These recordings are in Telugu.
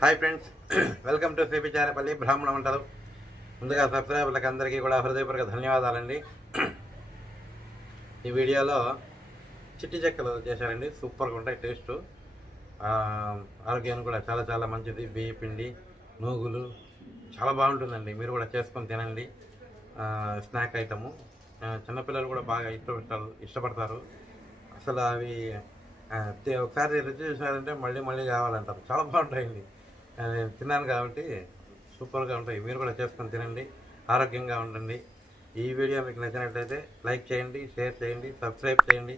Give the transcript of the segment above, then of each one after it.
Hi friends, welcome to Charepalli బ్రాహ్మణవంటలు. ముందుగా సబ్స్క్రైబర్లకు అందరికీ కూడా హృదయపూర్వక ధన్యవాదాలండి. ఈ వీడియోలో చిట్టి చెక్కలు చేశారండి. సూపర్గా ఉంటాయి టేస్ట్, ఆరోగ్యానికి కూడా చాలా చాలా మంచిది. బియ్య పిండి, నూగులు చాలా బాగుంటుందండి. మీరు కూడా చేసుకొని తినండి. స్నాక్ ఐటము, చిన్నపిల్లలు కూడా బాగా ఇష్టపడతారు. అసలు అవి ఒకసారి రుచి చూసారంటే మళ్ళీ మళ్ళీ కావాలంటారు. చాలా బాగుంటాయండి. నేను తిన్నాను కాబట్టి సూపర్గా ఉంటాయి. మీరు కూడా చేసుకొని తినండి, ఆరోగ్యంగా ఉండండి. ఈ వీడియో మీకు నచ్చినట్లయితే లైక్ చేయండి, షేర్ చేయండి, సబ్స్క్రైబ్ చేయండి.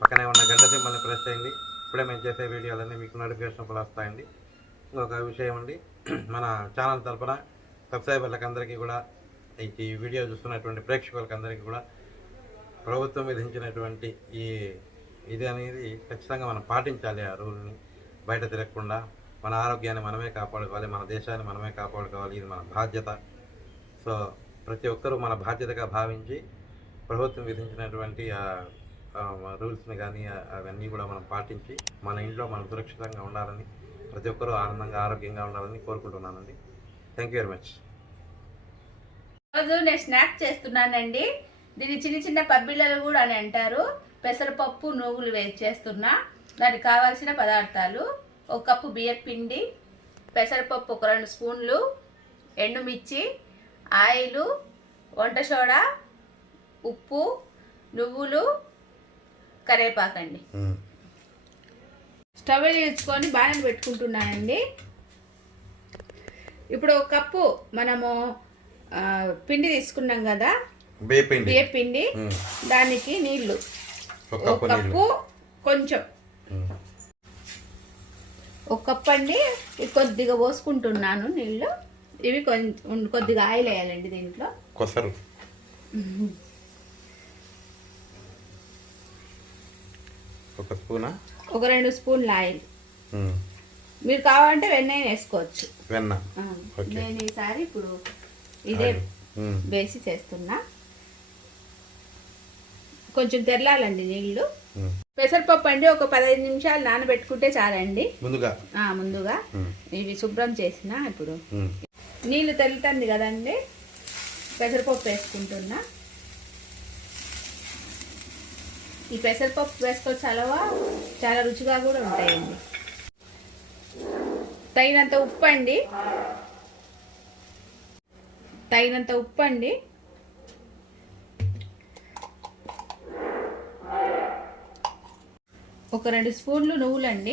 పక్కనే ఉన్న గంట సింబల్ని ప్రెస్ చేయండి. ఇప్పుడే మేము చేసే వీడియోలన్నీ మీకు నోటిఫికేషన్ కూడా వస్తాయండి. ఇంకొక విషయం అండి, మన ఛానల్ తరఫున సబ్స్క్రైబర్లకు అందరికీ కూడా, ఈ వీడియో చూస్తున్నటువంటి ప్రేక్షకులకు అందరికీ కూడా ప్రభుత్వం విధించినటువంటి ఇది అనేది ఖచ్చితంగా మనం పాటించాలి. ఆ రూల్ని బయట తిరగకుండా మన ఆరోగ్యాన్ని మనమే కాపాడుకోవాలి, మన దేశాన్ని మనమే కాపాడుకోవాలి. ఇది మన బాధ్యత. సో ప్రతి ఒక్కరూ మన బాధ్యతగా భావించి ప్రభుత్వం విధించినటువంటి రూల్స్ని కానీ అవన్నీ కూడా మనం పాటించి మన ఇంట్లో మనం సురక్షితంగా ఉండాలని, ప్రతి ఒక్కరూ ఆనందంగా ఆరోగ్యంగా ఉండాలని కోరుకుంటున్నానండి. Thank you very much. రోజు నేను స్నాక్ చేస్తున్నానండి. దీన్ని చిన్న చిన్న పబ్బిళ్ళలు కూడా అని అంటారు. పెసరపప్పు, నూగులు వేసి చేస్తున్నా. దానికి కావాల్సిన పదార్థాలు: ఒక కప్పు బియ్యం పిండి, పెసరపప్పు ఒక 2 స్పూన్లు, ఎండుమిర్చి, ఆయిలు, వంట సోడా, ఉప్పు, నువ్వులు, కరివేపాకండి. స్టవ్ వెలిగించుకొని బాణలు పెట్టుకుంటున్నానండి. ఇప్పుడు ఒక కప్పు మనము పిండి తీసుకున్నాం కదా, బియ్య పిండి, దానికి నీళ్లు ఒక కప్పు, కొంచెం ఒక కప్పు అండి. కొద్దిగా పోసుకుంటున్నాను నీళ్ళు. ఇవి కొద్దిగా ఆయిల్ వేయాలండి దీంట్లో. ఒక 2 స్పూన్ల ఆయిల్. మీరు కావాలంటే వెన్న వేసుకోవచ్చు. నేను ఈసారి ఇప్పుడు ఇదే వేసి చేస్తున్నా. కొంచెం తెరలాలండి నీళ్లు. పెసరపప్పు అండి ఒక 15 నిమిషాలు నానబెట్టుకుంటే చాలండి. ముందుగా ఇవి శుభ్రం చేసిన ఇప్పుడు నీళ్లు తెల్లుతుంది కదండి, పెసరపప్పు వేసుకుంటున్నా. ఈ పెసరపప్పు వేసుకోవచ్చు, చాలా రుచిగా కూడా ఉంటాయండి. తగినంత ఉప్పు అండి, ఒక 2 స్పూన్లు నువ్వులండి,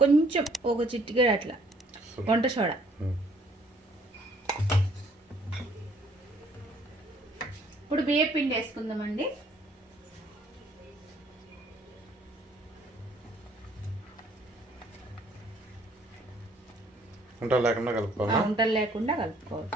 కొంచెం ఒక చిటికెడు అట్లా వంట సోడా, ఇప్పుడు బియ్యం పిండి వేసుకుందామండి. ఉంటలు లేకుండా కలుపుకోవాలి.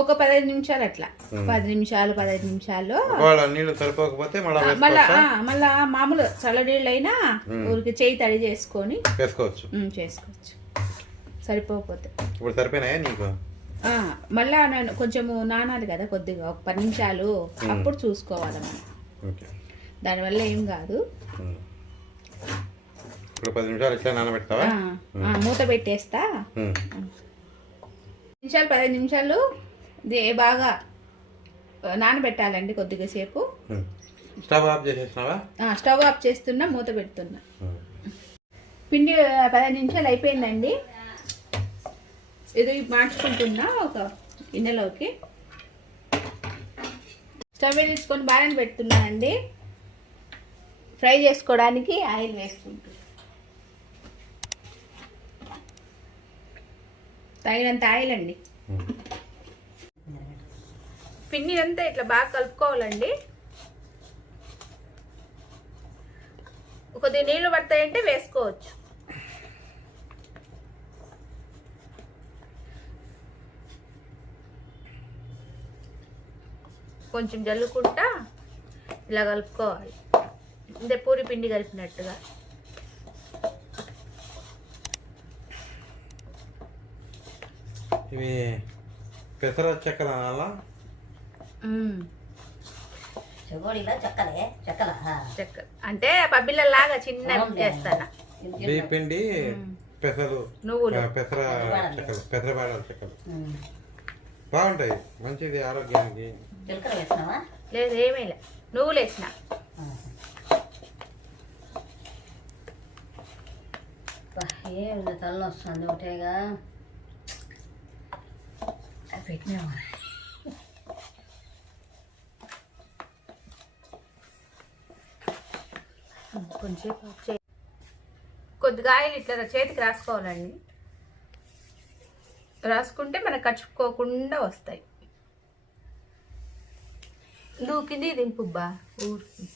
ఒక 15 నిమిషాలు అట్లా, 15 నిమిషాలు. నీళ్ళు సరిపోకపోతే మళ్ళా మామూలు చల్ల నీళ్ళు అయినా ఊరికి చేయి తడి చేసుకొని చేసుకోవచ్చు. సరిపోకపోతే ఇప్పుడు సరిపోయినాయా నీకు? మళ్ళా నేను కొంచెము నానాలి కదా కొద్దిగా, ఒక 10 నిమిషాలు. అప్పుడు చూసుకోవాలి మనం. దానివల్ల ఏం కాదు. ఇప్పుడు 10 నిమిషాలు ఇట్లా నానబెడతావా? మూత పెట్టేస్తా. 15 నిమిషాలు బాగా నానబెట్టాలండి కొద్దిగా సేపు. స్టవ్ ఆఫ్ చేసేస్తున్నావా? స్టవ్ ఆఫ్ చేస్తున్నా, మూత పెడుతున్నా. పిండి 15 నిమిషాలు అయిపోయిందండి. ఇది మార్చుకుంటున్నా ఒక గిన్నెలోకి. స్టవ్ వేసుకొని బాగా పెడుతున్నానండి. ఫ్రై చేసుకోవడానికి ఆయిల్ వేసుకుంటున్నా. తగినంత ఆయిల్ అండి. పిండి అంతా ఇట్లా బాగా కలుపుకోవాలండి. కొద్దిగా నీళ్లు పడతాయంటే వేసుకోవచ్చు. కొంచెం జల్లుకుంటా ఇలా కలుపుకోవాలి, అంటే పూరి పిండి కలిపినట్టుగా. ఇవి పెసర చెక్కలు అనాలా? చెక్క అంటే పబ్బిళ్ళలాగా చిన్న చేస్తాను. బియ్య పిండి, పెసరు, నువ్వులు, పెసర చెక్కలు, పెసరబాడల చెక్కలు బాగుంటాయి, మంచిది ఆరోగ్యానికి. లేదు ఏమీ లే, నువ్వులు వేసిన. ఏమి తల వస్తుంది ఒకటేగా పెట్టినామా. కొంచెం కొద్దిగా ఆయిల్ ఇట్లా చేతికి రాసుకోవాలండి, రాసుకుంటే మనకు కచ్చుకోకుండా వస్తాయి. దూకింది దింపుబ్బా ఊరికి.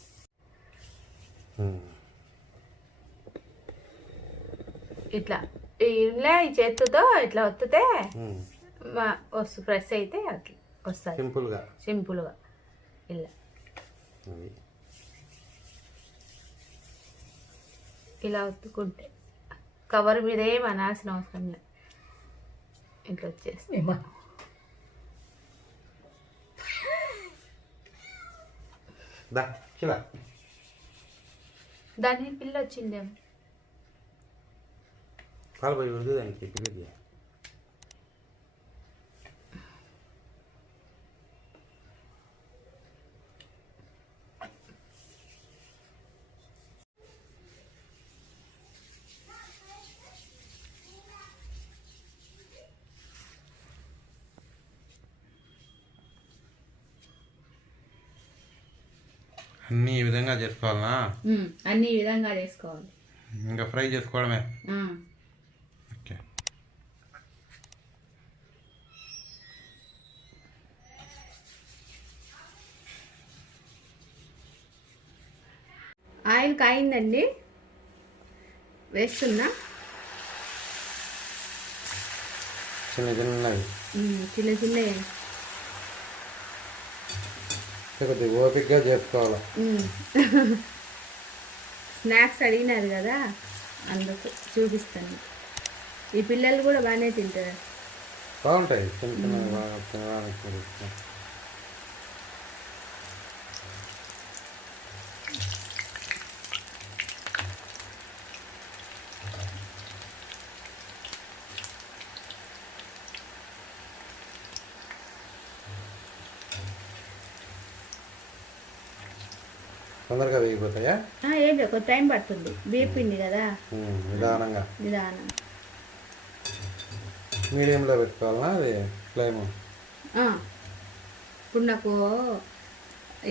ఇట్లా ఇలా ఈ చేతితో ఇట్లా ఒత్తితే ప్రెస్ అయితే అట్లా వస్తుంది సింపుల్గా ఇలా. ఇలా ఒత్తుకుంటే కవర్ మీద ఏం అనాల్సిన అవసరం లేదు, ఇట్లా వచ్చేసి. దాని పిల్ల వచ్చిందేమో. అన్ని ఈ విధంగా చేసుకోవాలనా? అన్ని ఈ విధంగా చేసుకోవాలి, ఇంకా ఫ్రై చేసుకోవడమే. ఓకే. ఆయిల్ కాయిందండి, వేస్తున్నా. చిన్నవి చిన్న కొద్దిగా ఓపికగా చేసుకోవాలి. స్నాక్స్ అడిగినారు కదా, అందుకు చూపిస్తాను. ఈ పిల్లలు కూడా బాగానే తింటారు, బాగుంటాయి చిన్న చిన్న బాగా తినడానికి. తొందరగా వేగిపోతాయా? ఏం లేదు, కొంచెం టైం పడుతుంది, బియ్య పిండి కదా. నిదానంగా మీడియంలో పెట్టుకోవాలనా అది ఫ్లేమ్? ఇప్పుడు నాకు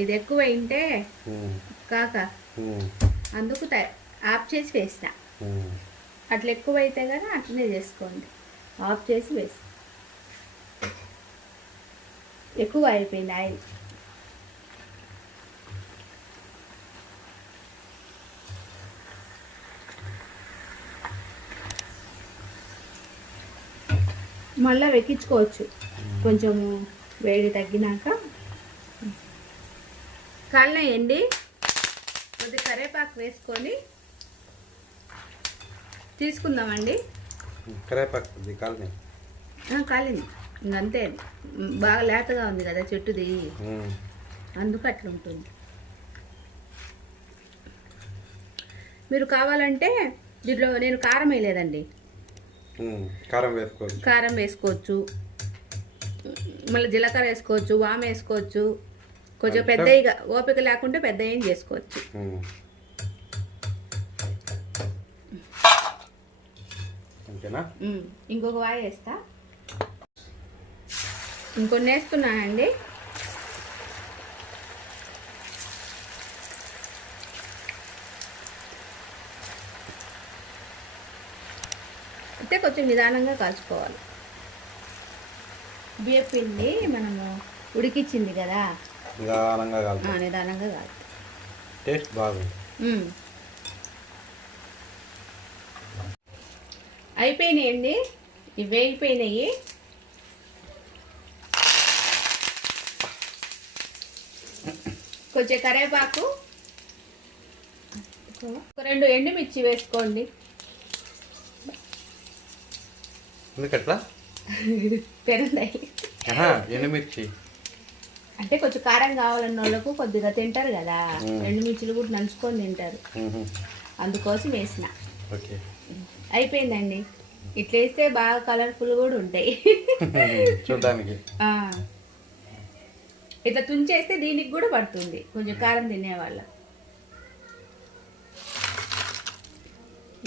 ఇది ఎక్కువ అయింటే కాక అందుకు ఆఫ్ చేసి వేసిన. అట్లా ఎక్కువ అయితే కదా అట్లనే చేసుకోండి, ఆఫ్ చేసి వేసి. ఎక్కువ అయిపోయింది ఆయిల్. మళ్ళీ వెక్కించుకోవచ్చు, కొంచెము వేడి తగ్గినాక. కాలినాయండి, కొద్దిగా కరివేపాకు వేసుకొని తీసుకుందామండి. కరివేపాకు కాలింది, ఇంకంతే. బాగా లేతగా ఉంది కదా చెట్టుది, అందుకు అట్లా ఉంటుంది. మీరు కావాలంటే దీంట్లో నేను కారం వేయలేదండి, కారం వేసుకోవచ్చు, మళ్ళీ జీలకర్ర వేసుకోవచ్చు, వామ వేసుకోవచ్చు. కొంచెం పెద్దగా ఓపిక లేకుంటే పెద్ద ఏం చేసుకోవచ్చు. ఇంకొక వాయి వేస్తా, ఇంకొన్ని వేస్తున్నానండి. అయితే కొంచెం నిదానంగా కాల్చుకోవాలి. బియ్య పిండి మనము ఉడికిచ్చింది కదా, నిదానంగా కాదు. టేస్ట్ బాగుంది. అయిపోయినాయండి, ఇవి వేగిపోయినాయి. కొంచెం కరివేపాకు, ఒక 2 ఎండుమిర్చి వేసుకోండి. ఎందుకట్లా పెరుందాయి ఎండుమిర్చి అంటే కొంచెం కారం కావాలన్న వాళ్ళకు కొద్దిగా తింటారు కదా, ఎండుమిర్చిలు కూడా నంచుకొని తింటారు, అందుకోసం వేసిన. ఓకే అయిపోయిందండి. ఇట్లా వేస్తే బాగా కలర్ఫుల్ కూడా ఉంటాయి చూడడానికి. ఇట్లా తుంచేస్తే దీనికి కూడా పడుతుంది కొంచెం కారం తినేవాళ్ళ.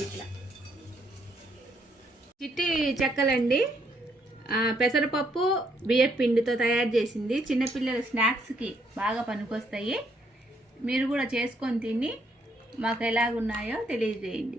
ఇట్లా చిట్టి చెక్కలండి, పెసరపప్పు బియ్యం పిండితో తయారు చేసింది. చిన్నపిల్లల స్నాక్స్కి బాగా పనికొస్తాయి. మీరు కూడా చేసుకొని తిని మాకు ఎలాగున్నాయో తెలియజేయండి.